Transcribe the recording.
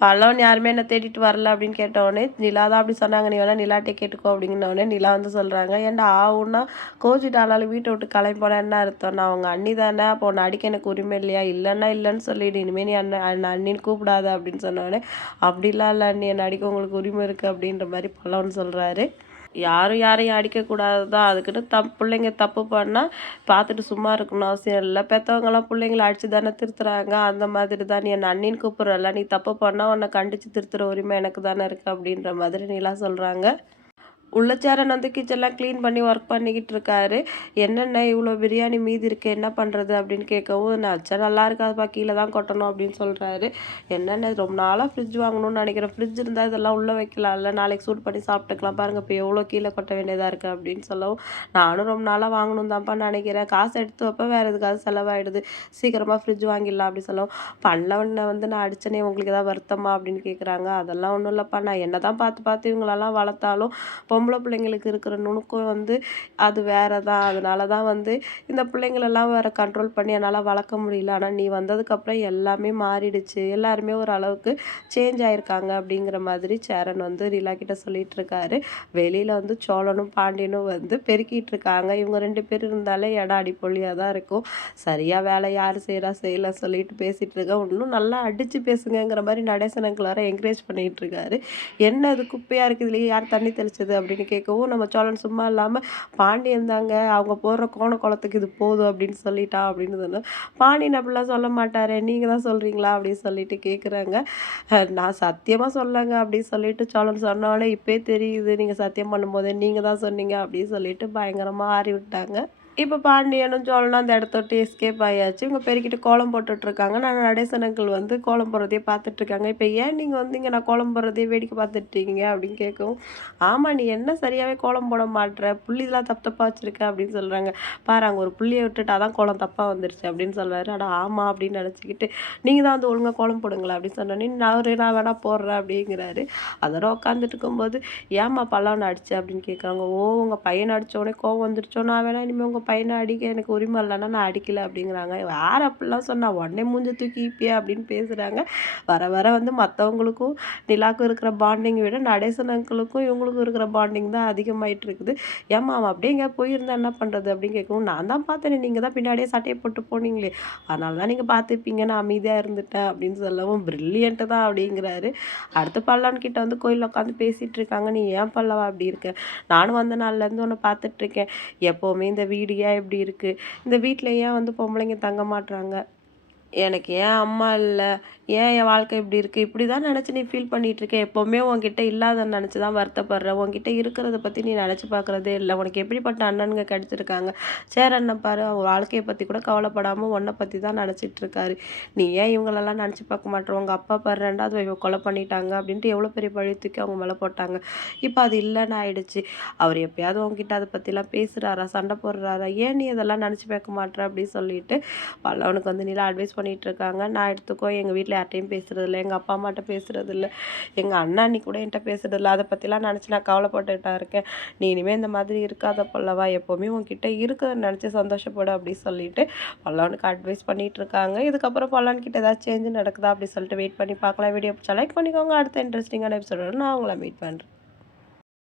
பல்லவன் யாருமே என்ன தேடிட்டு வரல அப்படின்னு கேட்டவுடனே நிலா தான் அப்படி சொன்னாங்க. நீ வேணா நிலாட்டே கேட்டுக்கோ அப்படிங்கினவுடனே நிலா வந்து சொல்கிறாங்க ஏன்டா ஆவுன்னா கோச்சிட்டு ஆளாலும் வீட்டை விட்டு கிளம்பி என்ன அர்த்தம் நான் அவங்க அண்ணி தானே. அப்போ உன்னை அடிக்க எனக்கு உரிமை இல்லையா? இல்லைன்னா இல்லைன்னு சொல்லிடு. இனிமேல் நீ அண்ணன் அண்ணன் அண்ணின்னு கூப்பிடாத அப்படின்னு சொன்னோடனே அப்படிலாம் இல்லை அண்ணி. என்னை அடிக்க உங்களுக்கு உரிமை இருக்குது அப்படின்ற மாதிரி பழம்னு சொல்கிறாரு யாரும் யாரையும் அடிக்கக்கூடாது தான் அதுக்குன்னு தப் பிள்ளைங்க தப்பு பண்ணால் பார்த்துட்டு சும்மா இருக்கணும் அவசியம் இல்லை. பெற்றவங்களாம் பிள்ளைங்கள அடித்து தானே திருத்துறாங்க. அந்த மாதிரி தான் நீ என்னை அண்ணின்னு கூப்பிட்றல நீ தப்பு பண்ணால் உன்னை கண்டித்து திருத்துற உரிமை எனக்கு தானே இருக்குது அப்படின்ற மாதிரி நீலாம் சொல்கிறாங்க உள்ளச்சாரன் வந்து கிச்சன்லாம் க்ளீன் பண்ணி ஒர்க் பண்ணிக்கிட்டு இருக்காரு. என்னென்ன இவ்வளோ பிரியாணி மீதி இருக்குது என்ன பண்ணுறது அப்படின்னு கேட்கவும் நச்சா நல்லா இருக்காதுப்பா கீழே தான் கொட்டணும் அப்படின்னு சொல்கிறாரு என்னென்ன ரொம்ப நாளாக ஃப்ரிட்ஜ் வாங்கணும்னு நினைக்கிறேன். ஃப்ரிட்ஜ் இருந்தால் இதெல்லாம் உள்ளே வைக்கலாம்ல நாளைக்கு சூட் பண்ணி சாப்பிட்டுக்கலாம். பாருங்கள் இப்போ எவ்வளோ கீழே கொட்ட வேண்டியதாக இருக்குது அப்படின்னு சொல்லவும் நானும் ரொம்ப நாளாக வாங்கணும் தான்ப்பா நினைக்கிறேன். காசு எடுத்து வைப்ப வேறு எதுக்காவது செலவாயிடுது. சீக்கிரமாக ஃப்ரிட்ஜ் வாங்கிடலாம் அப்படின்னு சொல்லவும் பண்ணவனை வந்து நான் அடிச்சனே உங்களுக்கு ஏதாவது வருத்தமா? அப்படின்னு கேட்குறாங்க அதெல்லாம் ஒன்றும் இல்லைப்பா. நான் என்ன தான் பார்த்து பார்த்து இவங்களெல்லாம் வளர்த்தாலும் பொம்பளை பிள்ளைங்களுக்கு இருக்கிற நுணுக்கம் வந்து அது வேறு தான் அதனால தான் வந்து இந்த பிள்ளைங்களெல்லாம் வேறு கண்ட்ரோல் பண்ணி என்னால் வளர்க்க முடியல. ஆனால் நீ வந்ததுக்கப்புறம் எல்லாமே மாறிடுச்சு. எல்லாருமே ஒரு அளவுக்கு சேஞ்ச் ஆகிருக்காங்க அப்படிங்கிற மாதிரி சேரன் வந்து ரிலா கிட்ட சொல்லிட்டு இருக்காரு வெளியில் வந்து சோழனும் பாண்டியனும் வந்து பெருக்கிட்டு இருக்காங்க இவங்க ரெண்டு பேர் இருந்தாலே இடம் அடிப்பொழியாக தான் இருக்கும். சரியாக வேலை யார் செய்கிறா செய்யல சொல்லிட்டு பேசிகிட்டு இருக்கேன் இன்னும் நல்லா அடித்து பேசுங்கிற மாதிரி நடேசனங்களை என்கரேஜ் பண்ணிகிட்டு இருக்காரு என்ன அது குப்பையாக இருக்குது? இல்லையே யார் தண்ணி தெளிச்சது? அப்படின்னு அப்படின்னு கேட்கவும் நம்ம சோழன் சும்மா இல்லாமல் பாண்டியன் தாங்க அவங்க போடுற கோண குளத்துக்கு இது போதும் அப்படின்னு சொல்லிட்டா அப்படின்னு சொன்னோம் பாண்டியன் அப்படிலாம் சொல்ல மாட்டாரு நீங்கள் தான் சொல்கிறீங்களா அப்படின்னு சொல்லிட்டு கேட்குறாங்க நான் சத்தியமாக சொல்லங்க அப்படின்னு சொல்லிட்டு சோழன் சொன்னாலே இப்போயே தெரியுது நீங்கள் சத்தியம் பண்ணும்போதே நீங்கள் தான் சொன்னீங்க அப்படின்னு சொல்லிட்டு பயங்கரமாக ஆறி விட்டாங்க இப்போ பாண்டியனும் சோழனும் அந்த இடத்த விட்டு எஸ்கேப் ஆயாச்சு. இவங்க பெருக்கிட்டு கோலம் போட்டுட்ருக்காங்க. நான் நடேசனங்கள் வந்து கோலம் போடுறதையே பார்த்துட்ருக்காங்க. இப்போ ஏன் நீங்கள் வந்து இங்கே நான் கோலம் போடுறதையே வேடிக்கை பார்த்துட்ருக்கீங்க அப்படின்னு கேட்கவும் ஆமாம் நீ என்ன சரியாகவே கோலம் போட மாட்டுற புள்ளிலாம் தப்பு தப்பாக வச்சுருக்க அப்படின்னு சொல்கிறாங்க பாரு அங்கே ஒரு புள்ளியை விட்டுட்டு அதான் கோலம் தப்பாக வந்துருச்சு அப்படின்னு சொல்கிறாரு அடா ஆமாம் அப்படின்னு நினச்சிக்கிட்டு நீங்கள் தான் வந்து ஒழுங்காக கோலம் போடுங்களா அப்படின்னு சொன்னோன்னே நான் ஒரு நான் வேணா போடுறேன் அப்படிங்கிறாரு. அதோட உட்காந்துட்டு இருக்கும்போது ஏம்மா பல்லாவன் அடிச்சு? அப்படின்னு கேட்குறாங்க ஓ உங்கள் பையனை அடித்தோடனே கோவம் வந்துருச்சோ? நான் வேணா இனிமேல் உங்கள் பையனை அடிக்க எனக்கு உரிமை இல்லைன்னா நான் அடிக்கலை அப்படிங்கிறாங்க. யார் அப்படிலாம் சொன்னால் உடனே மூஞ்ச தூக்கி இப்பியா அப்படின்னு பேசுகிறாங்க வர வர வந்து மற்றவங்களுக்கும் நிலாக்கும் இருக்கிற பாண்டிங்கை விட நடேசன் அங்கிளுக்கும் இவங்களுக்கும் இருக்கிற பாண்டிங் தான் அதிகமாயிட்டு இருக்குது. ஏமா அவன் அப்படியே இங்கே போயிருந்தா என்ன பண்ணுறது அப்படின்னு கேட்கவும் நான் தான் பார்த்தேன் நீங்கள் தான் பின்னாடியே சட்டையை போட்டு போனீங்களே. அதனால தான் நீங்கள் பார்த்துப்பீங்க நான் அமைதியாக இருந்துட்டேன் அப்படின்னு சொல்லவும் ப்ரில்லியண்ட்டு தான் அப்படிங்கிறாரு. அடுத்த பல்லான் கிட்ட வந்து கோயிலில் உட்காந்து பேசிகிட்டு இருக்காங்க. நீ ஏன் பல்லவா அப்படி இருக்க? நானும் வந்த நாள்லேருந்து உன்னை பார்த்துட்ருக்கேன் எப்போவுமே இந்த வீடு இப்படி இருக்குது இந்த வீட்டில் ஏன் வந்து பொம்பளைங்க தங்க மாட்றாங்க? எனக்கு ஏன் அம்மா இல்லை? ஏன் என் வாழ்க்கை இப்படி இருக்குது இப்படி தான் நினச்சி நீ ஃபீல் பண்ணிகிட்டு எப்போவுமே உன்கிட்ட இல்லாதன்னு நினச்சி தான் வருத்தப்படுற. உன்கிட்ட இருக்கிறத பற்றி நீ நினச்சி பார்க்குறதே இல்லை. உனக்கு எப்படிப்பட்ட அண்ணனுங்க கிடச்சிருக்காங்க? சேர் அண்ணன் பாரு. அவங்க வாழ்க்கையை பற்றி கூட கவலைப்படாமல் உன்னை பற்றி தான் நினச்சிட்ருக்காரு நீ ஏன் இவங்களெல்லாம் நினச்சி பார்க்க மாட்டேற? உங்கள் அப்பா பாரு ரெண்டாவது இவங்க கொலை பண்ணிட்டாங்க அப்படின்ட்டு எவ்வளோ பெரிய பழி தூக்கி அவங்க மேலே போட்டாங்க. இப்போ அது இல்லைன்னு ஆயிடுச்சு அவர் எப்பயாவது உங்ககிட்ட அதை பற்றிலாம் பேசுகிறாரா சண்டை போடுறாரா? ஏன் நீ இதெல்லாம் நினச்சி பார்க்க மாட்டேற? அப்படின்னு சொல்லிட்டு பல்லவனுக்கு வந்து நீலாம் அட்வைஸ் பண்ணிகிட்டு இருக்காங்க நான் எடுத்துக்கோ எங்கள் வீட்டில் யார்ட்டையும் பேசுகிறதில்ல எங்கள் அப்பா அம்மாட்ட பேசுகிறதில்ல எங்கள் அண்ணாண்ணி கூட என்கிட்ட பேசுறதில்ல. அதை பற்றிலாம் நினச்சி நான் கவலைப்பட்டுட்டா இருக்கேன். நீ இனிமேல் இந்த மாதிரி இருக்காத பல்லவா எப்போவுமே உங்ககிட்ட இருக்கிறத நினச்சி சந்தோஷப்படு அப்படின்னு சொல்லிட்டு பல்லவனுக்கு அட்வைஸ் பண்ணிகிட்டு இருக்காங்க இதுக்கப்புறம் பல்லவன்கிட்ட ஏதாவது சேஞ்ச் நடக்குதா அப்படி சொல்லிட்டு வெயிட் பண்ணி பார்க்கலாம். வீடியோ லைக் பண்ணிக்கோங்க. அடுத்த இன்ட்ரெஸ்டிங்கான எபிசோட நான் உங்களை மீட் பண்ணுறேன்